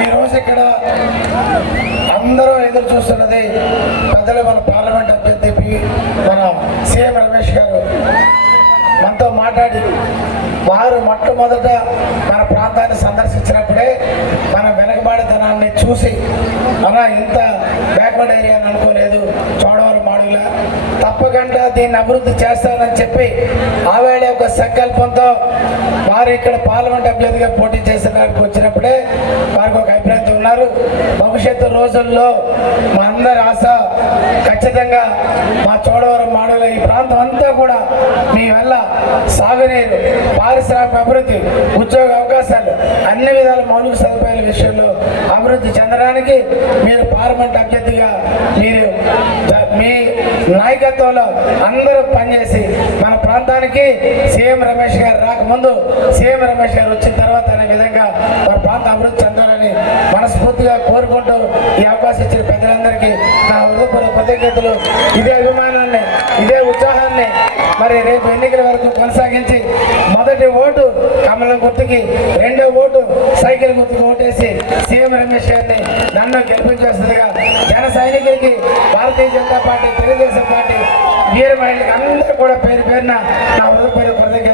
ఈరోజు ఇక్కడ అందరూ ఎదురు చూస్తున్నది పెద్దలు మన పార్లమెంట్ అభ్యర్థి పి- మన సీఎం రమేష్ గారు. మనతో మాట్లాడి వారు మొట్టమొదట మన ప్రాంతాన్ని సందర్శించినప్పుడే మన వెనకబాడితనాన్ని చూసి మన ఇంత బ్యాక్వర్డ్ ఏరియా అని అనుకోలేదు. చోడవరం మాడుగులా తప్పకుండా దీన్ని అభివృద్ధి చేస్తానని చెప్పి ఆవేళ యొక్క సంకల్పంతో వారు ఇక్కడ పార్లమెంట్ అభ్యర్థిగా పోటీ చేసడానికి వచ్చినప్పుడే వారికి ఒక అభిప్రాయంతో ఉన్నారు. భవిష్యత్తు రోజుల్లో మా అందరి ఆశ ఖచ్చితంగా మా చోడవరం మాడుగుల ఈ ప్రాంతం అంతా కూడా మీ వల్ల సాగునీరు పారిశ్రామిక అభివృద్ధి ఉద్యోగ అవకాశాలు అన్ని విధాల మౌలిక సదుపాయాల విషయంలో అభివృద్ధి చెందడానికి మీరు పార్లమెంట్ అభ్యర్థిగా మీరు మీ నాయకత్వంలో అందరూ పనిచేసి మన ప్రాంతానికి సీఎం రమేష్ గారు రాకముందు సీఎం రమేష్ గారు వచ్చిన తర్వాత అనే విధంగా మన ప్రాంతం అభివృద్ధి చెందాలని మనస్ఫూర్తిగా కోరుకుంటూ ఈ అవకాశం ఇచ్చిన పెద్దలందరికీ నా హృదయపూర్వక కృతజ్ఞతలు. ఇదే అభిమానాన్ని ఇదే ఉత్సాహాన్ని మరి రేపు ఎన్నికల వరకు కొనసాగించి మొదటి ఓటు కమలం గుర్తుకి రెండో ఓటు సైకిల్ గుర్తుకు ఓటేసి సీఎం రమేష్ గారిని నన్ను గెలిపించేస్తుందిగా జన సైనికులకి భారతీయ జనతా పార్టీ వీర మహిళలకు అందరూ కూడా పేరు పేరున నా హృదయపూర్వక